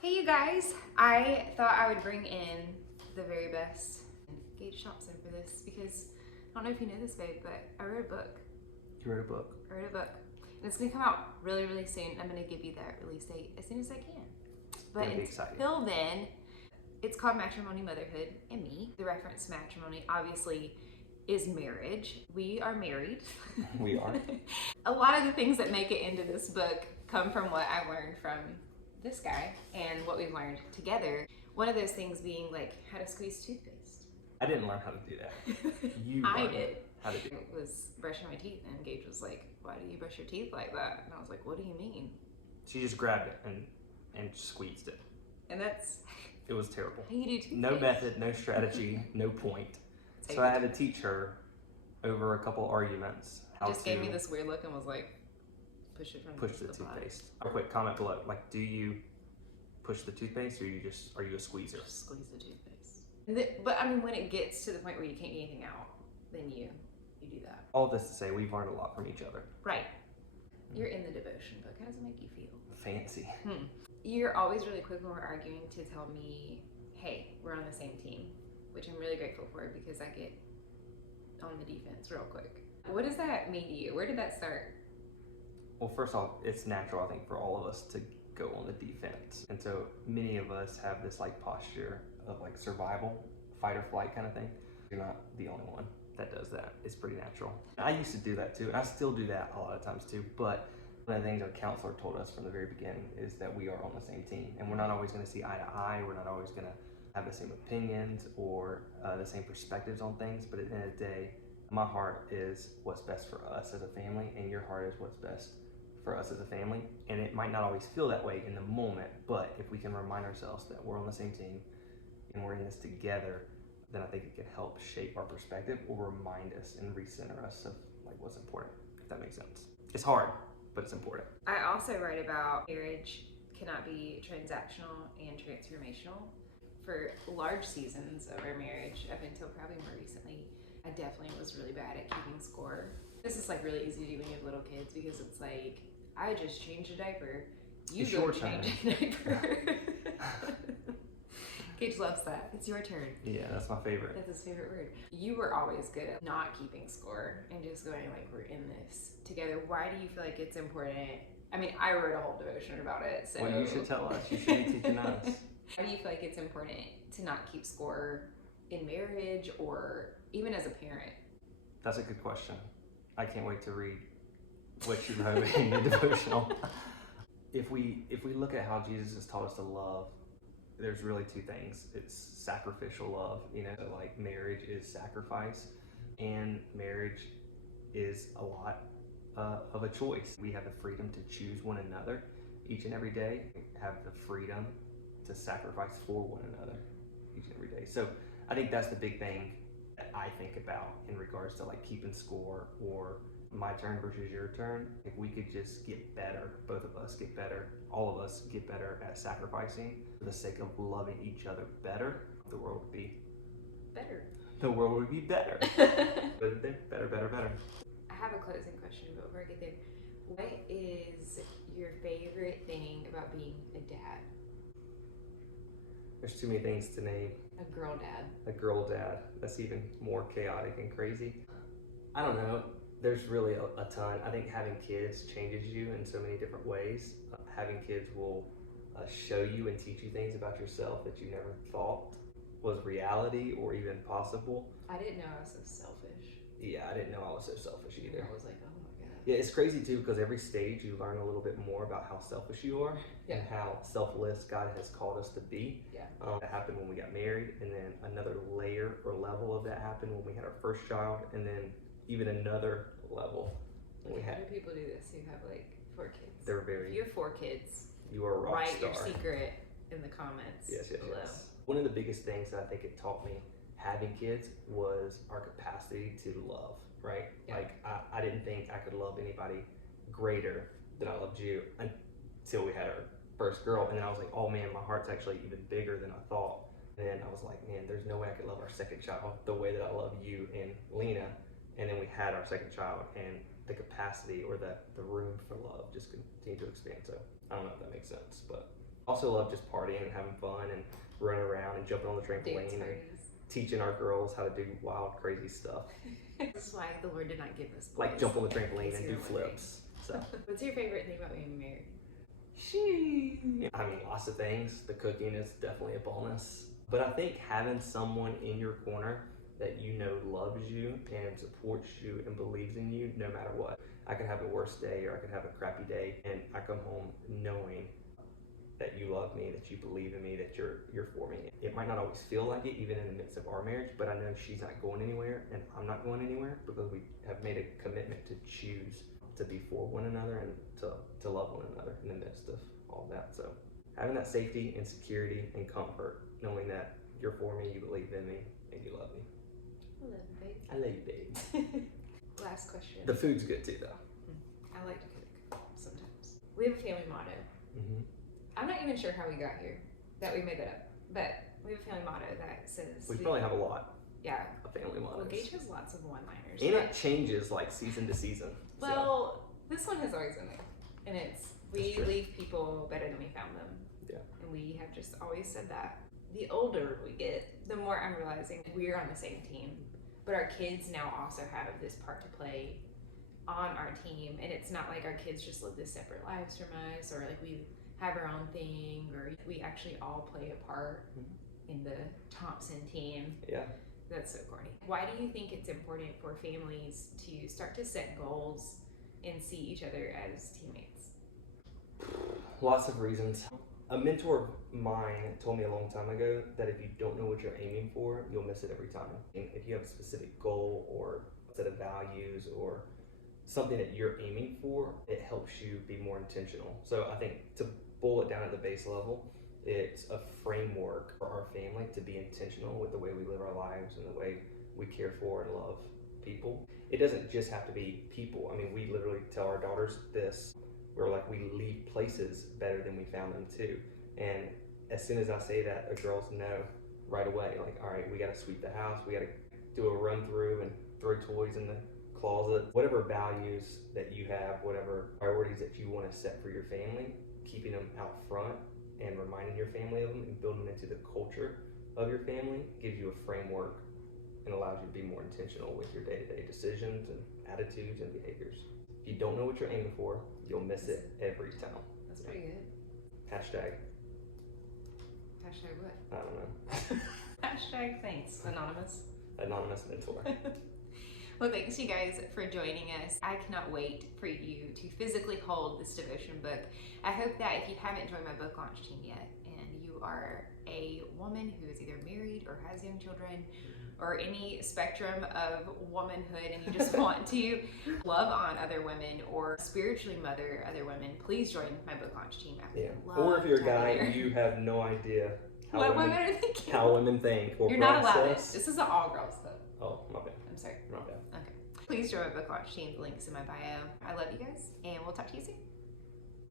Hey you guys, I thought I would bring in the very best Gage Thompson for this because I don't know if you know this, babe, but I wrote a book. You wrote a book? I wrote a book. And it's going to come out really, really soon. I'm going to give you that release date as soon as I can. But until then, it's called Matrimony, Motherhood and Me. The reference to matrimony obviously is marriage. We are married. We are. A lot of the things that make it into this book come from what I learned from this guy and what we've learned together. One of those things being like how to squeeze toothpaste. I didn't learn how to do that. You I learned did. How to do it. I was brushing my teeth and Gage was like, "Why do you brush your teeth like that?" And I was like, "What do you mean?" She just grabbed it and squeezed it. And that's It was terrible. how you do toothpaste. No method, no strategy, no point. So I had to teach her over a couple arguments how just to gave me this weird look and was like, push it from push the toothpaste. A quick comment below. Like, do you push the toothpaste or are you a squeezer? Just squeeze the toothpaste. But I mean, when it gets to the point where you can't get anything out, then you do that. All this to say, we've learned a lot from each other. Right. You're in the devotion book. How does it make you feel? Fancy. You're always really quick when we're arguing to tell me, hey, we're on the same team, which I'm really grateful for because I get on the defense real quick. What does that mean to you? Where did that start? Well, first off, it's natural, I think, for all of us to go on the defense. And so many of us have this like posture of like survival, fight or flight kind of thing. You're not the only one that does that. It's pretty natural. I used to do that too, and I still do that a lot of times too, but one of the things our counselor told us from the very beginning is that we are on the same team, and we're not always going to see eye to eye. We're not always going to have the same opinions or the same perspectives on things, but at the end of the day, my heart is what's best for us as a family, and your heart is what's best for us as a family. And it might not always feel that way in the moment, but if we can remind ourselves that we're on the same team and we're in this together, then I think it can help shape our perspective or remind us and recenter us of like what's important, if that makes sense. It's hard, but it's important. I also write about marriage cannot be transactional and transformational. For large seasons of our marriage, up until probably more recently, I definitely was really bad at keeping score. This is like really easy to do when you have little kids because it's like, I just changed a diaper. You It's go your change turn. a diaper. Gage loves that. It's your turn. Yeah, that's my favorite. That's his favorite word. You were always good at not keeping score and just going like, we're in this together. Why do you feel like it's important? I mean, I wrote a whole devotion about it, so. Well, you should tell us. You should be teaching us. Why do you feel like it's important to not keep score in marriage or even as a parent? That's a good question. I can't wait to read what you wrote in your devotional. If we look at how Jesus has taught us to love, there's really two things. It's sacrificial love, like marriage is sacrifice, and marriage is a lot of a choice. We have the freedom to choose one another each and every day, have the freedom to sacrifice for one another each and every day. So I think that's the big thing that I think about in regards to like keeping score or my turn versus your turn. If we could just get better, both of us get better, all of us get better at sacrificing for the sake of loving each other better, the world would be better. The world would be better. better. I have a closing question before I get there. What is your favorite thing about being a dad? There's too many things to name. A girl dad. A girl dad. That's even more chaotic and crazy. I don't know. There's really a ton. I think having kids changes you in so many different ways. Having kids will show you and teach you things about yourself that you never thought was reality or even possible. I didn't know I was so selfish. Yeah, I didn't know I was so selfish either. I was like, oh my God. Yeah, it's crazy too because every stage you learn a little bit more about how selfish you are and how selfless God has called us to be. Yeah. That happened when we got married, and then another layer or level of that happened when we had our first child, and then even another level when we How had. do people do this who have like 4 kids? They're very. If you have 4 kids. You are a rock Write star. your secret in the comments below. Yes. One of the biggest things that I think it taught me having kids was our capacity to love, right? Yeah. Like I didn't think I could love anybody greater than I loved you until we had our first girl. And then I was like, oh man, my heart's actually even bigger than I thought. And then I was like, man, there's no way I could love our second child the way that I love you and Lena. And then we had our second child, and the capacity or the room for love just continued to expand. So I don't know if that makes sense, but Also love just partying and having fun and running around and jumping on the Dance trampoline and parties. teaching our girls how to do wild, crazy stuff. This is why the Lord did not give us boys. Like jump on the trampoline and do You're wondering. flips. So. What's your favorite thing about being married? I mean, lots of things. The cooking is definitely a bonus. But I think having someone in your corner that you know loves you and supports you and believes in you no matter what. I could have the worst day or I could have a crappy day, and I come home knowing that you love me, that you believe in me, that you're for me. It might not always feel like it, even in the midst of our marriage, but I know she's not going anywhere and I'm not going anywhere because we have made a commitment to choose to be for one another and to love one another in the midst of all that. So having that safety and security and comfort, knowing that you're for me, you believe in me, and you love me. I love you, babe. I love you, babe. Last question. The food's good too, though. I like to cook sometimes. We have a family motto. Mm-hmm. I'm not even sure how we got here, that we made that up, but we have a family motto that says... We probably have a lot Yeah. of family mottos. Well, Gage has lots of one-liners. And it changes like season to season. Well, this one has always been there. And it's, we That's true. leave people better than we found them. Yeah. And we have just always said that. The older we get, the more I'm realizing we're on the same team. But our kids now also have this part to play on our team. And it's not like our kids just live this separate lives from us, or like we have our own thing, or we actually all play a part in the Thompson team. Yeah. That's so corny. Why do you think it's important for families to start to set goals and see each other as teammates? Lots of reasons. A mentor of mine told me a long time ago that if you don't know what you're aiming for, you'll miss it every time. And if you have a specific goal or a set of values or something that you're aiming for, it helps you be more intentional. So I think to boil it down at the base level, it's a framework for our family to be intentional with the way we live our lives and the way we care for and love people. It doesn't just have to be people. I mean, we literally tell our daughters this. We're like, we leave places better than we found them too. And as soon as I say that, the girls know right away, like, all right, we got to sweep the house. We got to do a run through and throw toys in the closet. Whatever values that you have, whatever priorities that you want to set for your family, keeping them out front and reminding your family of them and building them into the culture of your family gives you a framework and allows you to be more intentional with your day-to-day decisions and attitudes and behaviors. If you don't know what you're aiming for, you'll miss it every time. That's pretty good. Hashtag, Hashtag what? I don't know, Hashtag thanks, Anonymous. anonymous mentor. Well, thanks you guys for joining us. I cannot wait for you to physically hold this devotion book. I hope that if you haven't joined my book launch team yet, and you are a woman who is either married or has young children, or any spectrum of womanhood, and you just want to love on other women or spiritually mother other women, please join my book launch team. Yeah. Or if you're a guy and you have no idea what women are thinking. how women think or You're not allowed process. this. This is an all-girls club. Oh, my bad. I'm sorry. My bad. Okay. Please join my book launch team. The link's in my bio. I love you guys, and we'll talk to you soon.